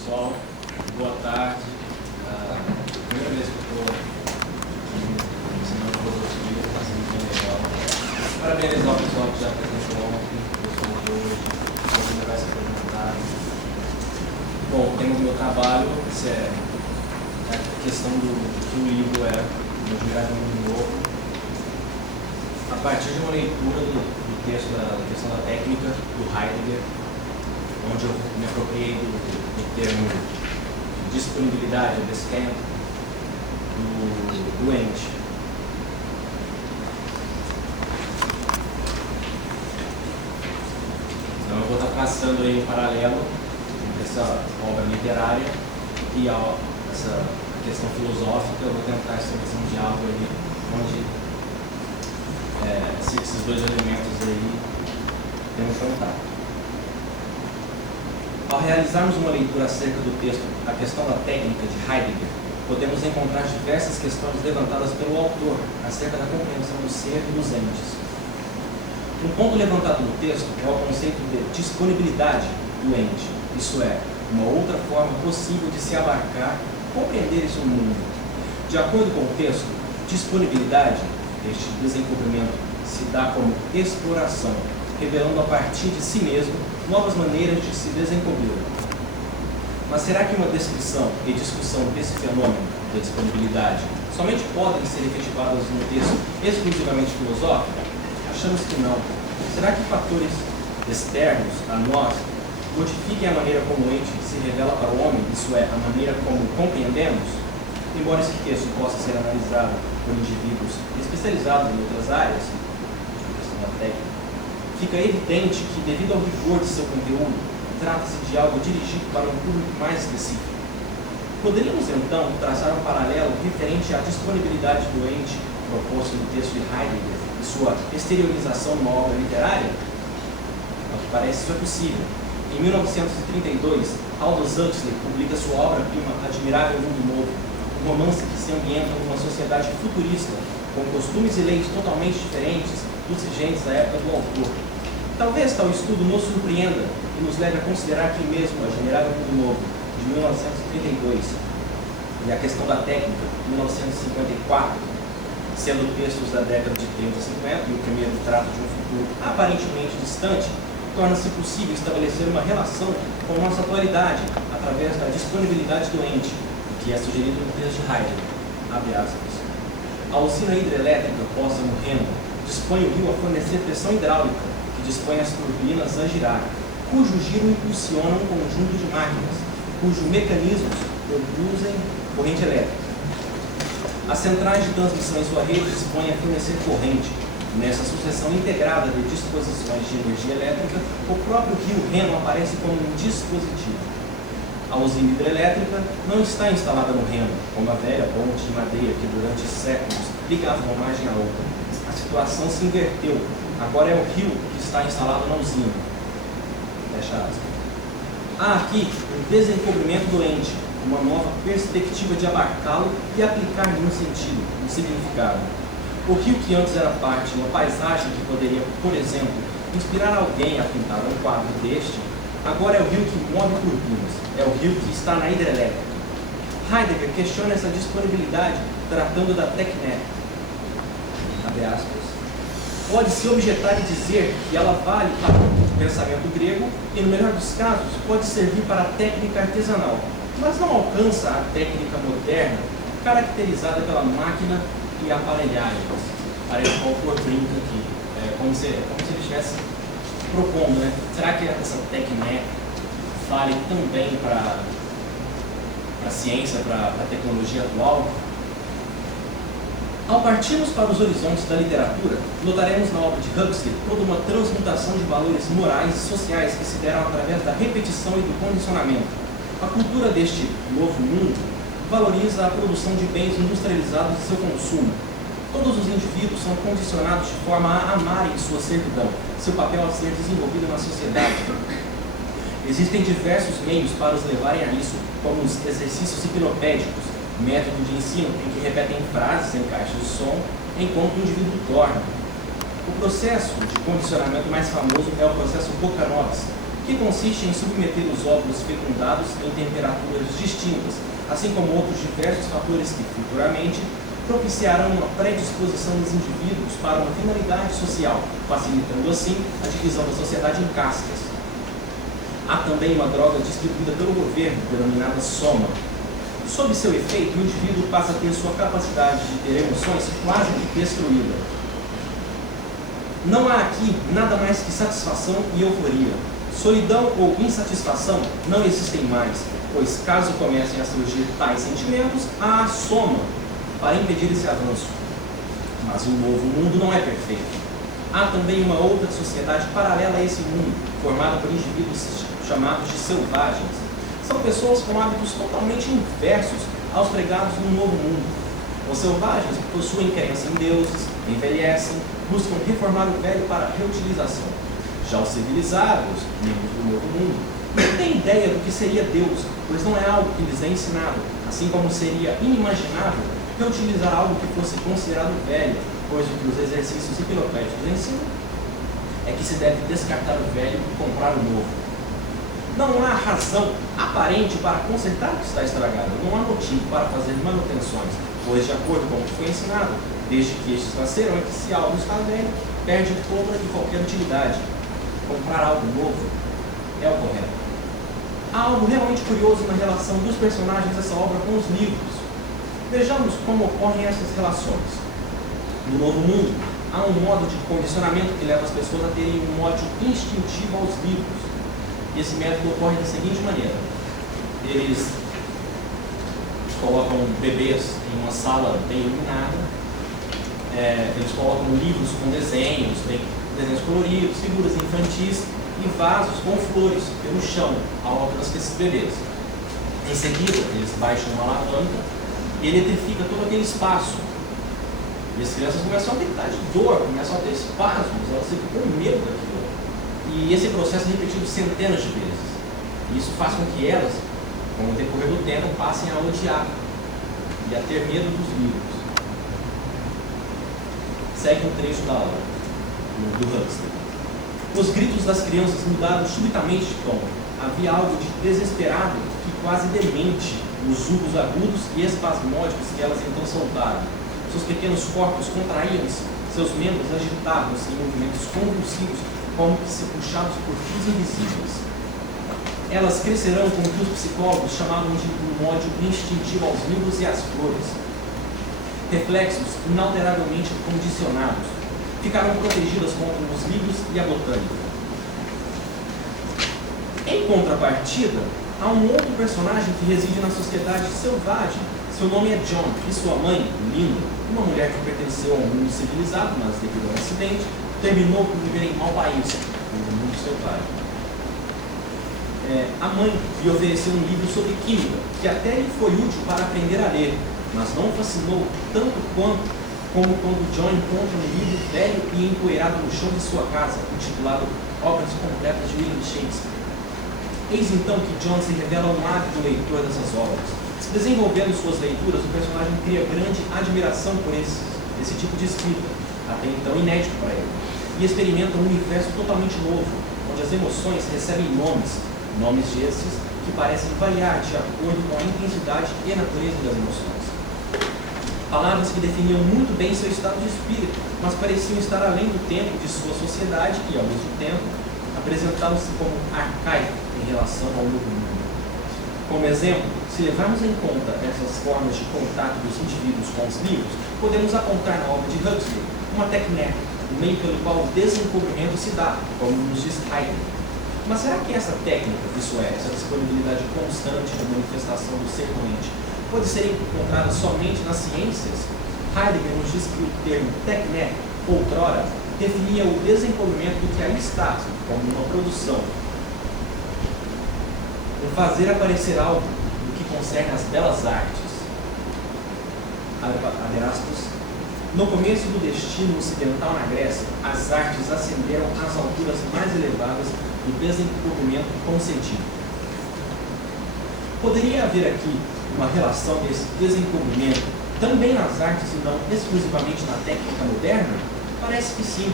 pessoal, boa tarde. Primeira vez que eu estou ensinando filosofia, está sendo bem legal. Parabenizar o pessoal que já apresentou ontem, o pessoal de hoje, o pessoal que ainda vai se apresentar. Bom, o tema do meu trabalho é a questão do que o livro é, do Admirável Mundo Novo, a partir de uma leitura do texto da questão da técnica do Heidegger, onde eu me apropriei do termo disponibilidade, descanso, do ente. Então eu vou estar traçando aí um paralelo entre essa obra literária e essa questão filosófica. Eu vou tentar estabelecer um diálogo aí, onde esses dois elementos aí têm um contato. Ao realizarmos uma leitura acerca do texto A Questão da Técnica de Heidegger, podemos encontrar diversas questões levantadas pelo autor acerca da compreensão do ser e dos entes. Um ponto levantado no texto é o conceito de disponibilidade do ente, isto é, uma outra forma possível de se abarcar, compreender esse mundo. De acordo com o texto, disponibilidade, este desenvolvimento, se dá como exploração, revelando a partir de si mesmo novas maneiras de se desenvolver. Mas será que uma descrição e discussão desse fenômeno da disponibilidade somente podem ser efetivadas no texto exclusivamente filosófico? Achamos que não. Será que fatores externos a nós modifiquem a maneira como o ente se revela para o homem, isso é, a maneira como compreendemos? Embora esse texto possa ser analisado por indivíduos especializados em outras áreas, a questão da técnica, fica evidente que, devido ao rigor de seu conteúdo, trata-se de algo dirigido para um público mais específico. Poderíamos, então, traçar um paralelo referente à disponibilidade do ente proposto no texto de Heidegger e sua exteriorização numa obra literária? Ao que parece, isso é possível. Em 1932, Aldous Huxley publica sua obra-prima Admirável Mundo Novo, um romance que se ambienta numa sociedade futurista, com costumes e leis totalmente diferentes dos vigentes da época do autor. Talvez tal estudo nos surpreenda e nos leve a considerar que mesmo Admirável Mundo Novo, de 1932, e A Questão da Técnica, de 1954, sendo textos da década de 30 e 50, e o primeiro trata de um futuro aparentemente distante, torna-se possível estabelecer uma relação com a nossa atualidade através da disponibilidade do ente, que é sugerido no texto de Heidegger. Abre aspas. A usina hidrelétrica posta no Reno dispõe o rio a fornecer pressão hidráulica, que dispõe as turbinas a girar, cujo giro impulsiona um conjunto de máquinas, cujos mecanismos produzem corrente elétrica. As centrais de transmissão em sua rede dispõem a fornecer corrente. Nessa sucessão integrada de disposições de energia elétrica, o próprio rio Reno aparece como um dispositivo. A usina hidrelétrica não está instalada no Reno, como a velha ponte de madeira que durante séculos ligava uma margem à outra. A situação se inverteu. Agora é o rio que está instalado na usina. Fecha aspas. Há aqui um desenvolvimento do ente, uma nova perspectiva de abarcá-lo e aplicar-lhe um sentido, um significado. O rio que antes era parte de uma paisagem que poderia, por exemplo, inspirar alguém a pintar um quadro deste, agora é o rio que move turbinas, é o rio que está na hidrelétrica. Heidegger questiona essa disponibilidade tratando da técnica. Abre aspas. Pode-se objetar e dizer que ela vale para o pensamento grego e, no melhor dos casos, pode servir para a técnica artesanal, mas não alcança a técnica moderna, caracterizada pela máquina e aparelhagens. Parece que o autor brinca aqui, como se ele estivesse propondo, né? Será que essa técnica vale também para a ciência, para a tecnologia atual? Ao partirmos para os horizontes da literatura, notaremos na obra de Huxley toda uma transmutação de valores morais e sociais que se deram através da repetição e do condicionamento. A cultura deste novo mundo valoriza a produção de bens industrializados e seu consumo. Todos os indivíduos são condicionados de forma a amarem sua servidão, seu papel a ser desenvolvido na sociedade. Existem diversos meios para os levarem a isso, como os exercícios hipnopédicos, método de ensino em que repetem frases em caixas de som, enquanto o indivíduo dorme. O processo de condicionamento mais famoso é o processo Bokanovski, que consiste em submeter os óvulos fecundados em temperaturas distintas, assim como outros diversos fatores que futuramente propiciarão uma predisposição dos indivíduos para uma finalidade social, facilitando assim a divisão da sociedade em castas. Há também uma droga distribuída pelo governo, denominada soma. Sob seu efeito, o indivíduo passa a ter sua capacidade de ter emoções quase que destruída. Não há aqui nada mais que satisfação e euforia. Solidão ou insatisfação não existem mais, pois caso comecem a surgir tais sentimentos, há a soma para impedir esse avanço. Mas o novo mundo não é perfeito. Há também uma outra sociedade paralela a esse mundo, formada por indivíduos chamados de selvagens. São pessoas com hábitos totalmente inversos aos pregados no novo mundo. Os selvagens possuem crença em deuses, envelhecem, buscam reformar o velho para reutilização. Já os civilizados, membros do novo mundo, não têm ideia do que seria Deus, pois não é algo que lhes é ensinado, assim como seria inimaginável reutilizar algo que fosse considerado velho, pois o que os exercícios enciclopédicos ensinam é que se deve descartar o velho e comprar o novo. Não há razão aparente para consertar o que está estragado, não há motivo para fazer manutenções, pois, de acordo com o que foi ensinado, desde que estes nasceram, é que se algo está velho, perde toda e qualquer utilidade. Comprar algo novo é o correto. Há algo realmente curioso na relação dos personagens dessa obra com os livros. Vejamos como ocorrem essas relações. No Novo Mundo, há um modo de condicionamento que leva as pessoas a terem um ódio instintivo aos livros. E esse método ocorre da seguinte maneira: eles colocam bebês em uma sala bem iluminada, eles colocam livros com desenhos coloridos, figuras infantis e vasos com flores pelo chão ao alcance desses bebês. Em seguida, eles baixam uma alavanca e eletrifica todo aquele espaço. E as crianças começam a gritar de dor, começam a ter espasmos, elas ficam com medo daquilo. E esse processo é repetido centenas de vezes. E isso faz com que elas, com o decorrer do tempo, passem a odiar e a ter medo dos livros. Segue um trecho da aula do Huxley. Os gritos das crianças mudaram subitamente de tom. Havia algo de desesperado e quase demente nos urros agudos e espasmódicos que elas então soltaram. Seus pequenos corpos contraíam-se, seus membros agitavam-se em movimentos convulsivos, como que se puxados por fios invisíveis. Elas crescerão com o que os psicólogos chamavam de um ódio instintivo aos livros e às flores. Reflexos inalteravelmente condicionados. Ficaram protegidas contra os livros e a botânica. Em contrapartida, há um outro personagem que reside na sociedade selvagem. Seu nome é John, e sua mãe, Linda, uma mulher que pertenceu ao mundo civilizado, mas devido a um acidente, terminou por viver em mau país, no mundo selvagem. A mãe lhe ofereceu um livro sobre química, que até lhe foi útil para aprender a ler, mas não fascinou tanto como quando John encontra um livro velho e empoeirado no chão de sua casa, intitulado Obras Completas de William Shakespeare. Eis então que John se revela um ávido leitor dessas obras. Desenvolvendo suas leituras, o personagem cria grande admiração por esse tipo de escrita, até então inédito para ele, e experimenta um universo totalmente novo, onde as emoções recebem nomes esses que parecem variar de acordo com a intensidade e natureza das emoções. Palavras que definiam muito bem seu estado de espírito, mas pareciam estar além do tempo de sua sociedade e, ao mesmo tempo, apresentavam-se como arcaicos em relação ao novo mundo. Como exemplo, se levarmos em conta essas formas de contato dos indivíduos com os livros, podemos apontar na obra de Huxley uma técnica, o meio pelo qual o desencobrimento se dá, como nos diz Heidegger. Mas será que essa técnica, isso é, essa disponibilidade constante da manifestação do ser doente, pode ser encontrada somente nas ciências? Heidegger nos diz que o termo techne, outrora, definia o desenvolvimento do que aí está, como uma produção. Um fazer aparecer algo do que concerne às belas artes. Abre aspas. No começo do destino ocidental na Grécia, as artes ascenderam às alturas mais elevadas do desenvolvimento concedido. Poderia haver aqui uma relação desse desenvolvimento também nas artes e não exclusivamente na técnica moderna? Parece que sim.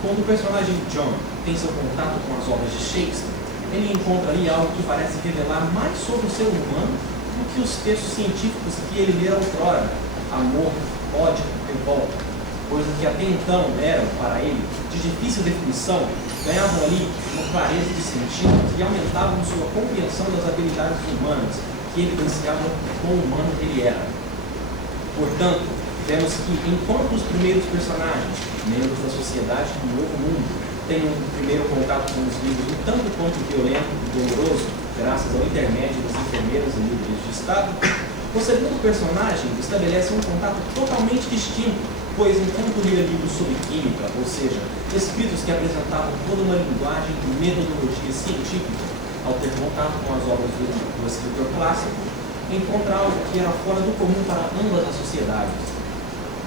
Quando o personagem John tem seu contato com as obras de Shakespeare, ele encontra ali algo que parece revelar mais sobre o ser humano do que os textos científicos que ele lera outrora: amor, ódio, revolta, coisas que até então eram, para ele, de difícil definição, ganhavam ali uma clareza de sentidos e aumentavam sua compreensão das habilidades humanas que evidenciavam quão humano ele era. Portanto, vemos que, enquanto os primeiros personagens, membros da sociedade do Novo Mundo, têm um primeiro contato com os livros um tanto quanto violento e doloroso, graças ao intermédio das enfermeiras e líderes de Estado, o segundo personagem estabelece um contato totalmente distinto, pois enquanto lia livros sobre química, ou seja, escritos que apresentavam toda uma linguagem e metodologia científica, ao ter contato com as obras do escritor clássico, encontra algo que era fora do comum para ambas as sociedades,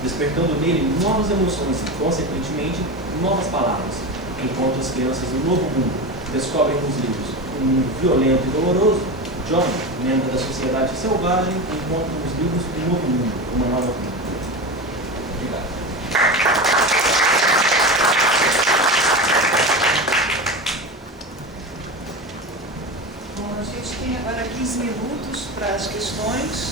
despertando nele novas emoções e, consequentemente, novas palavras. Enquanto as crianças do Novo Mundo descobrem nos livros um mundo violento e doloroso, John, membro da sociedade selvagem, encontra nos livros um novo mundo, uma nova vida. Obrigado. Bom, a gente tem agora 15 minutos para as questões.